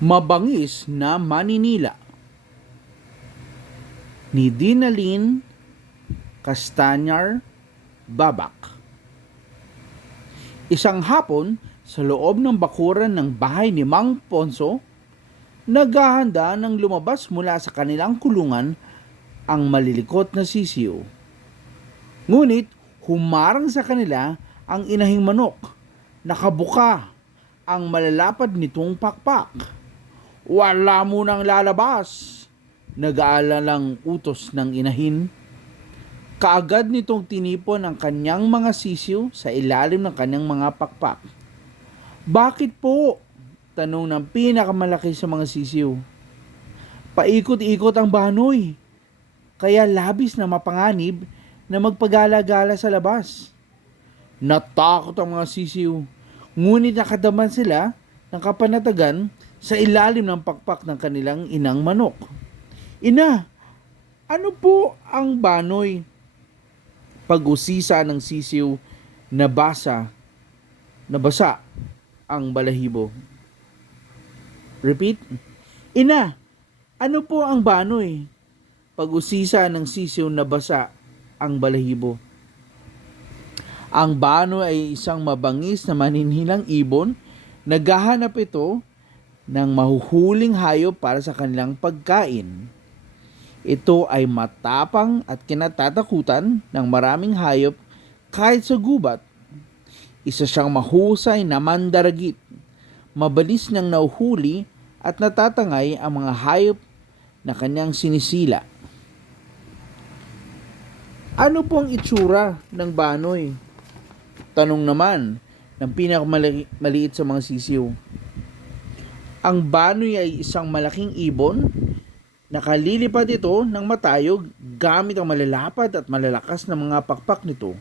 Mabangis na Maninila ni Dinalyn Castañar Babak. Isang hapon, sa loob ng bakuran ng bahay ni Mang Ponso, naghahanda ng lumabas mula sa kanilang kulungan ang malilikot na sisiw. Ngunit humarang sa kanila ang inahing manok. Nakabuka ang malalapad nitong pakpak. Wala munang lalabas, nag-aalalang utos ng inahin. Kaagad nitong tinipon ang kanyang mga sisiw sa ilalim ng kanyang mga pakpak. Bakit po? Tanong ng pinakamalaki sa mga sisiw. Paikot-ikot ang banoy, kaya labis na mapanganib na magpagala-gala sa labas. Natakot ang mga sisiw, ngunit nakadaman sila ng kapanatagan sa ilalim ng pakpak ng kanilang inang manok. Ina, ano po ang banoy? Pag-usisa ng sisiw na basa ang balahibo. Repeat. Ina, ano po ang banoy? Pag-usisa ng sisiw na basa ang balahibo. Ang banoy ay isang mabangis na maninhilang ibon. Naghahanap ito ng mahuhuling hayop para sa kanilang pagkain. Ito ay matapang at kinatatakutan ng maraming hayop kahit sa gubat. Isa siyang mahusay na mandaragit. Mabilis niyang nauhuli at natatangay ang mga hayop na kanyang sinisila. Ano pong itsura ng banoy? Tanong naman ng pinakamaliit sa mga sisiw. Ang banoy ay isang malaking ibon. Nakalilipad ito ng matayog gamit ang malalapad at malalakas na mga pakpak nito.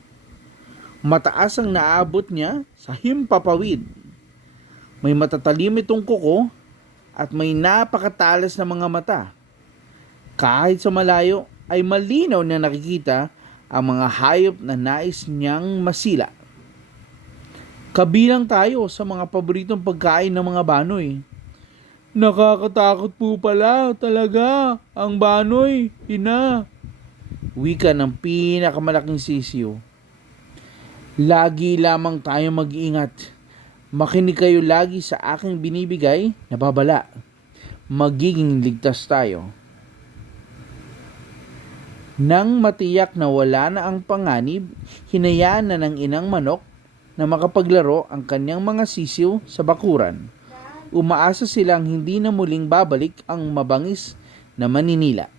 Mataas ang naabot niya sa himpapawid. May matatalim itong kuko at may napakatalas na mga mata. Kahit sa malayo ay malinaw na nakikita ang mga hayop na nais niyang masila. Kabilang tayo sa mga paboritong pagkain ng mga banoy. Nakakatakot po pala talaga ang banoy, ina. Wika ng pinakamalaking sisiw. Lagi lamang tayo mag-iingat. Makinig kayo lagi sa aking binibigay na babala. Magiging ligtas tayo. Nang matiyak na wala na ang panganib, hinayaan na ng inang manok na makapaglaro ang kanyang mga sisiw sa bakuran. Umaasa silang hindi na muling babalik ang mabangis na Maninila.